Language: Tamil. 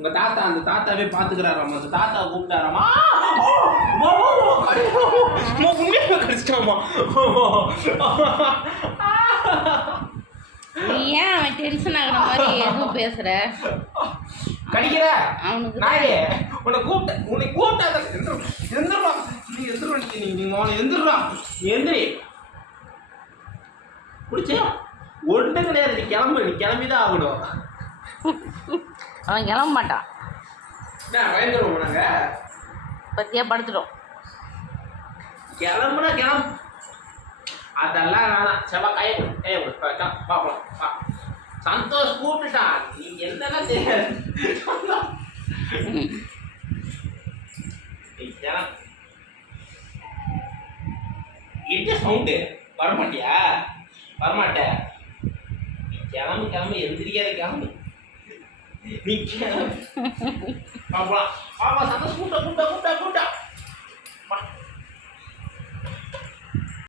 உங்க தாத்தா அந்த தாத்தாவே பாத்துக்கிறாராமா. அந்த தாத்தா கூப்பிட்டாராமா. உண்மையாக கடிச்சிட்டாமா. நீ ஏன் அவன் டென்ஷன் ஆகுற மாதிரி எதுவும் பேசுற? கடிக்கிற அவனுக்கு நாயே உன்னை கூப்பிட்டேன். உன்னை கூப்பிட்டா எந்திரா. நீ எந்திரா. நீ எந்திரா. நீ எந்திரி. பிடிச்சா ஒன்று கிடையாது. நீ கிளம்பு. நீ கிளம்பிதான் ஆகணும். அவன் கிளம்ப மாட்டான். என்ன பயந்துருவோம் நாங்க? பத்தியா படுத்துட்டோம். கிளம்புனா கிளம்பு. அதெல்லாம் வேணாம். செவ்வா கையை பார்க்கலாம். வா. சந்தோஷ் கூப்பிட்டுட்டான். நீ என்னெல்லாம் தெரியாது. என்ன சவுண்டு? வரமாட்டியா? வரமாட்ட. நீ கிளம்பு. எந்திரிக்காத கிளம்பு. நீ கிளம்பு. பாப்பா சந்தோஷ் கூப்பிட்டா